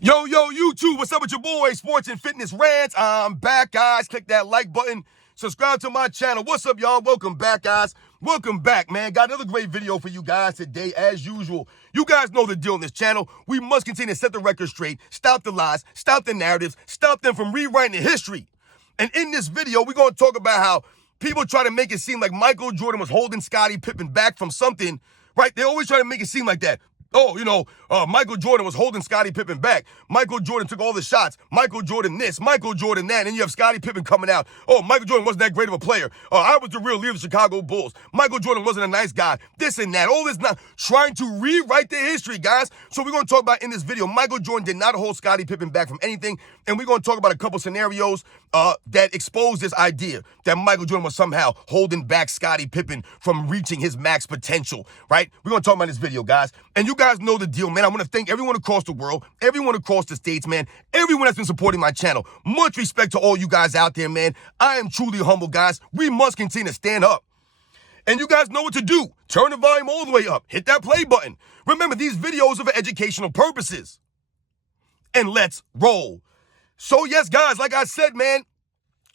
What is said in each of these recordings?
Yo, YouTube, what's up with your boy, Sports and Fitness Rants? I'm back, guys. Click that like button. Subscribe to my channel. What's up, y'all? Welcome back, guys. Welcome back, man. Got another great video for you guys today, as usual. You guys know the deal on this channel. We must continue to set the record straight, stop the lies, stop the narratives, stop them from rewriting the history. And in this video, we're going to talk about how people try to make it seem like Michael Jordan was holding Scottie Pippen back from something, right? They always try to make it seem like that. Oh, Michael Jordan was holding Scottie Pippen back. Michael Jordan took all the shots. Michael Jordan this, Michael Jordan that. And you have Scottie Pippen coming out. Oh, Michael Jordan wasn't that great of a player. I was the real leader of the Chicago Bulls. Michael Jordan wasn't a nice guy. This and that. All this not trying to rewrite the history, guys. So we're going to talk about in this video, Michael Jordan did not hold Scottie Pippen back from anything. And we're going to talk about a couple scenarios that expose this idea that Michael Jordan was somehow holding back Scottie Pippen from reaching his max potential, right? We're going to talk about this video, guys. And you guys know the deal, man. I want to thank everyone across the world, everyone across the states, man, everyone that's been supporting my channel. Much respect to all you guys out there, man. I am truly humble, guys. We must continue to stand up. And you guys know what to do. Turn the volume all the way up. Hit that play button. Remember, these videos are for educational purposes. And let's roll. So, yes, guys, like I said, man,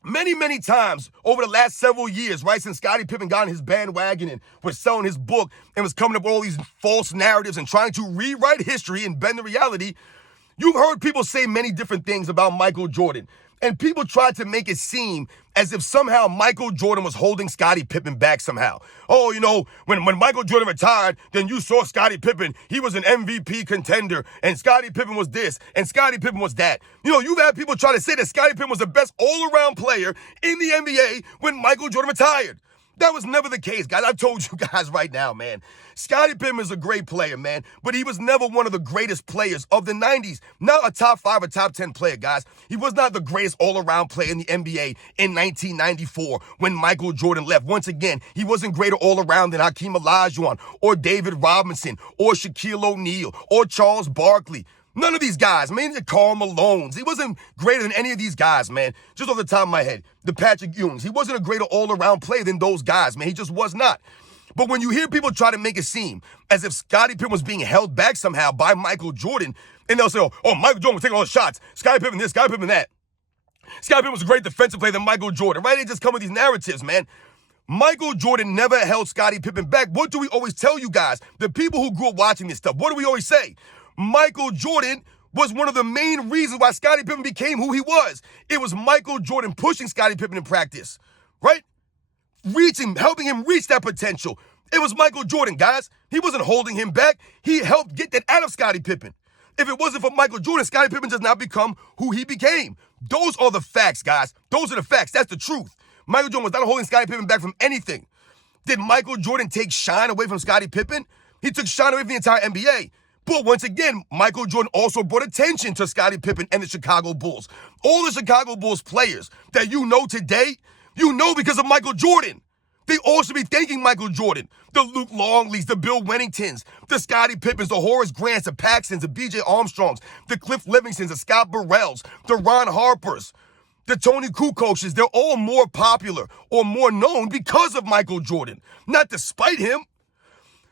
many times over the last several years, right, since Scottie Pippen got on his bandwagon and was selling his book and was coming up with all these false narratives and trying to rewrite history and bend the reality, you've heard people say many different things about Michael Jordan. And people tried to make it seem as if somehow Michael Jordan was holding Scottie Pippen back somehow. Oh, when Michael Jordan retired, then you saw Scottie Pippen. He was an MVP contender, and Scottie Pippen was this, and Scottie Pippen was that. You've had people try to say that Scottie Pippen was the best all-around player in the NBA when Michael Jordan retired. That was never the case, guys. I've told you guys right now, man. Scottie Pippen is a great player, man, but he was never one of the greatest players of the 90s. Not a top 5 or top 10 player, guys. He was not the greatest all-around player in the NBA in 1994 when Michael Jordan left. Once again, he wasn't greater all-around than Hakeem Olajuwon or David Robinson or Shaquille O'Neal or Charles Barkley. None of these guys, man, Karl Malone's. He wasn't greater than any of these guys, man. Just off the top of my head, the Patrick Ewings. He wasn't a greater all-around player than those guys, man. He just was not. But when you hear people try to make it seem as if Scottie Pippen was being held back somehow by Michael Jordan, and they'll say, oh, Michael Jordan was taking all the shots. Scottie Pippen this, Scottie Pippen that. Scottie Pippen was a great defensive player than Michael Jordan, right? They just come with these narratives, man. Michael Jordan never held Scottie Pippen back. What do we always tell you guys? The people who grew up watching this stuff, what do we always say? Michael Jordan was one of the main reasons why Scottie Pippen became who he was. It was Michael Jordan pushing Scottie Pippen in practice, right? Helping him reach that potential. It was Michael Jordan, guys. He wasn't holding him back. He helped get that out of Scottie Pippen. If it wasn't for Michael Jordan, Scottie Pippen does not become who he became. Those are the facts, guys. Those are the facts. That's the truth. Michael Jordan was not holding Scottie Pippen back from anything. Did Michael Jordan take shine away from Scottie Pippen? He took shine away from the entire NBA. But once again, Michael Jordan also brought attention to Scottie Pippen and the Chicago Bulls. All the Chicago Bulls players that you know today, you know because of Michael Jordan. They all should be thanking Michael Jordan. The Luke Longleys, the Bill Wenningtons, the Scottie Pippens, the Horace Grants, the Paxtons, the B.J. Armstrongs, the Cliff Livingstons, the Scott Burrells, the Ron Harpers, the Tony Kukoshes. They're all more popular or more known because of Michael Jordan, not despite him.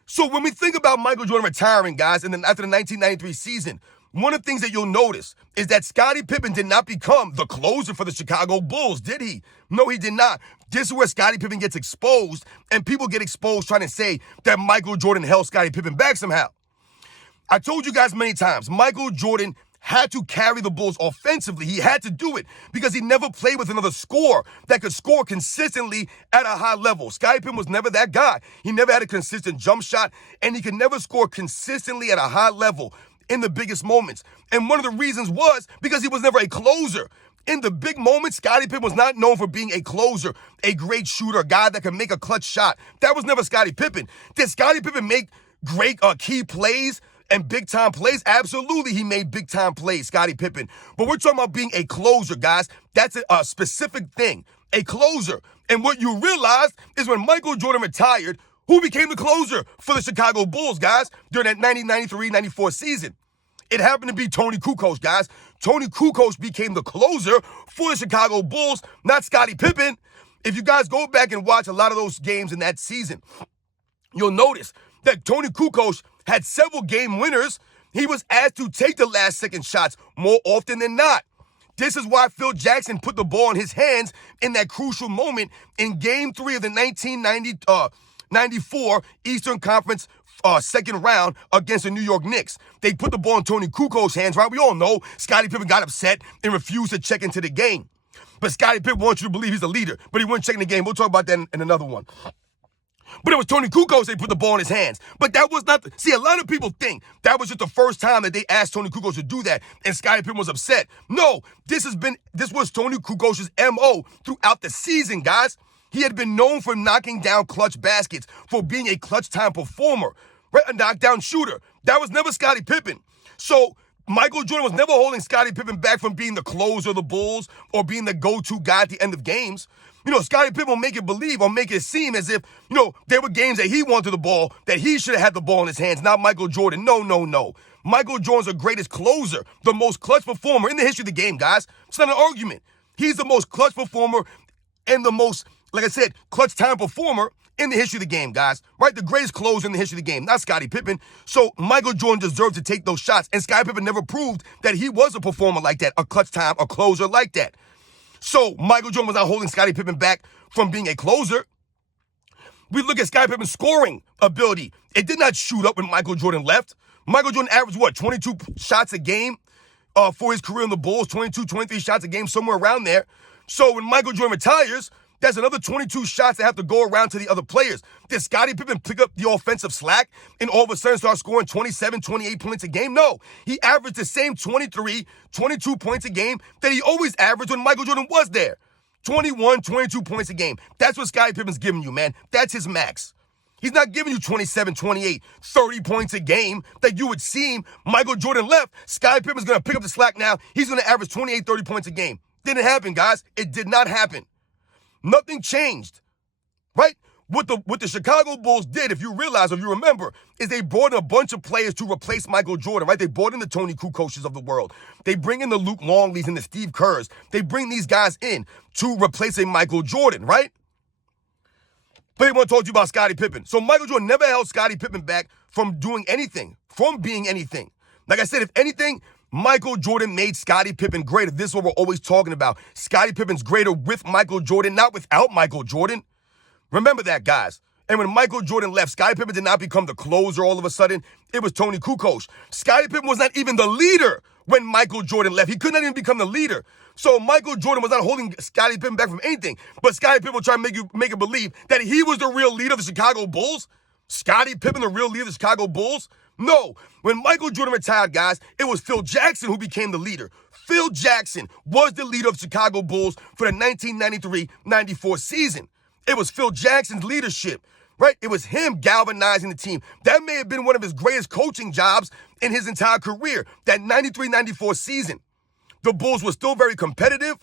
So when we think about Michael Jordan retiring, guys, and then after the 1993 season, one of the things that you'll notice is that Scottie Pippen did not become the closer for the Chicago Bulls, did he? No, he did not. This is where Scottie Pippen gets exposed, and people get exposed trying to say that Michael Jordan held Scottie Pippen back somehow. I told you guys many times, Michael Jordan had to carry the Bulls offensively. He had to do it because he never played with another scorer that could score consistently at a high level. Scottie Pippen was never that guy. He never had a consistent jump shot, and he could never score consistently at a high level in the biggest moments. And one of the reasons was because he was never a closer. In the big moments, Scottie Pippen was not known for being a closer, a great shooter, a guy that could make a clutch shot. That was never Scottie Pippen. Did Scottie Pippen make great key plays and big-time plays? Absolutely, he made big-time plays, Scottie Pippen. But we're talking about being a closer, guys. That's a specific thing, a closer. And what you realized is when Michael Jordan retired, who became the closer for the Chicago Bulls, guys, during that 1993-94 season? It happened to be Tony Kukoc, guys. Tony Kukoc became the closer for the Chicago Bulls, not Scottie Pippen. If you guys go back and watch a lot of those games in that season, you'll notice that Tony Kukoc had several game winners He was asked to take the last-second shots more often than not. This is why Phil Jackson put the ball in his hands in that crucial moment in Game 3 of the 1994 Eastern Conference second round against the New York Knicks. They put the ball in Tony Kukoc's hands, right? We all know Scottie Pippen got upset and refused to check into the game. But Scottie Pippen wants you to believe he's a leader, but he wouldn't check in the game. We'll talk about that in another one. But it was Tony Kukoc they put the ball in his hands. But that was not, see, a lot of people think that was just the first time that they asked Tony Kukoc to do that and Scottie Pippen was upset. No, this was Tony Kukoc's MO throughout the season, guys. He had been known for knocking down clutch baskets, for being a clutch time performer, right? A knockdown shooter. That was never Scottie Pippen. So Michael Jordan was never holding Scottie Pippen back from being the closer of the Bulls or being the go-to guy at the end of games. You know, Scottie Pippen will make it believe or make it seem as if, you know, there were games that he wanted the ball, that he should have had the ball in his hands, not Michael Jordan. No, no, no. Michael Jordan's the greatest closer, the most clutch performer in the history of the game, guys. It's not an argument. He's the most clutch performer and the most, like I said, clutch time performer in the history of the game, guys. Right? The greatest closer in the history of the game, not Scottie Pippen. So Michael Jordan deserved to take those shots, and Scottie Pippen never proved that he was a performer like that, a clutch time, a closer like that. So Michael Jordan was not holding Scottie Pippen back from being a closer. We look at Scottie Pippen's scoring ability. It did not shoot up when Michael Jordan left. Michael Jordan averaged, 22 shots a game for his career in the Bulls, 22, 23 shots a game, somewhere around there. So when Michael Jordan retires, there's another 22 shots that have to go around to the other players. Did Scottie Pippen pick up the offensive slack and all of a sudden start scoring 27, 28 points a game? No. He averaged the same 23, 22 points a game that he always averaged when Michael Jordan was there. 21, 22 points a game. That's what Scottie Pippen's giving you, man. That's his max. He's not giving you 27, 28, 30 points a game that you would seem Michael Jordan left. Scottie Pippen's going to pick up the slack now. He's going to average 28, 30 points a game. Didn't happen, guys. It did not happen. Nothing changed, right? What the Chicago Bulls did, if you realize, if you remember, is they brought in a bunch of players to replace Michael Jordan, right? They brought in the Tony Kukocs of the world. They bring in the Luke Longleys and the Steve Kerrs. They bring these guys in to replace a Michael Jordan, right? But they want to talk to you about Scottie Pippen. So Michael Jordan never held Scottie Pippen back from doing anything, from being anything. Like I said, if anything, Michael Jordan made Scottie Pippen greater. This is what we're always talking about. Scottie Pippen's greater with Michael Jordan, not without Michael Jordan. Remember that, guys. And when Michael Jordan left, Scottie Pippen did not become the closer all of a sudden. It was Tony Kukoc. Scottie Pippen was not even the leader when Michael Jordan left. He could not even become the leader. So Michael Jordan was not holding Scottie Pippen back from anything. But Scottie Pippen will try to make it believe that he was the real leader of the Chicago Bulls. Scottie Pippen, the real leader of the Chicago Bulls? No. When Michael Jordan retired, guys, it was Phil Jackson who became the leader. Phil Jackson was the leader of the Chicago Bulls for the 1993-94 season. It was Phil Jackson's leadership, right? It was him galvanizing the team. That may have been one of his greatest coaching jobs in his entire career, that 93-94 season. The Bulls were still very competitive.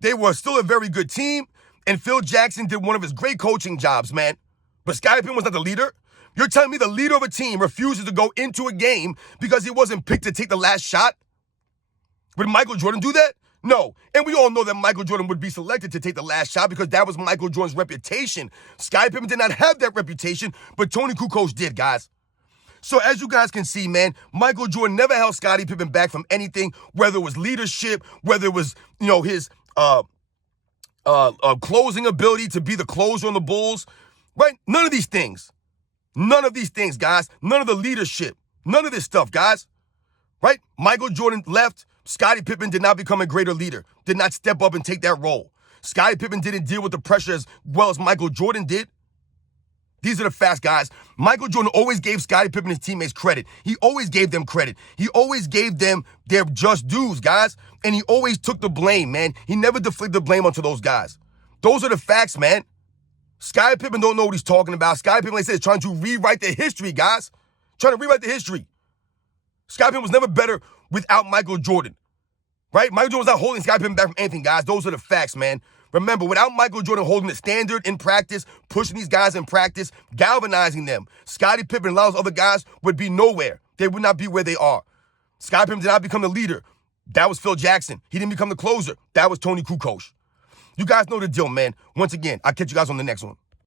They were still a very good team. And Phil Jackson did one of his great coaching jobs, man. But Scottie Pippen was not the leader. You're telling me the leader of a team refuses to go into a game because he wasn't picked to take the last shot? Would Michael Jordan do that? No. And we all know that Michael Jordan would be selected to take the last shot because that was Michael Jordan's reputation. Scottie Pippen did not have that reputation, but Tony Kukoc did, guys. So as you guys can see, man, Michael Jordan never held Scottie Pippen back from anything, whether it was leadership, whether it was, his closing ability to be the closer on the Bulls, right? None of these things. None of these things, guys. None of the leadership. None of this stuff, guys. Right? Michael Jordan left. Scottie Pippen did not become a greater leader. Did not step up and take that role. Scottie Pippen didn't deal with the pressure as well as Michael Jordan did. These are the facts, guys. Michael Jordan always gave Scottie Pippen and his teammates credit. He always gave them credit. He always gave them their just dues, guys. And he always took the blame, man. He never deflected the blame onto those guys. Those are the facts, man. Scottie Pippen don't know what he's talking about. Scottie Pippen, like I said, is trying to rewrite the history, guys. Trying to rewrite the history. Scottie Pippen was never better without Michael Jordan, right? Michael Jordan was not holding Scottie Pippen back from anything, guys. Those are the facts, man. Remember, without Michael Jordan holding the standard in practice, pushing these guys in practice, galvanizing them, Scottie Pippen and a lot of those other guys would be nowhere. They would not be where they are. Scottie Pippen did not become the leader. That was Phil Jackson. He didn't become the closer. That was Tony Kukoc. You guys know the deal, man. Once again, I'll catch you guys on the next one.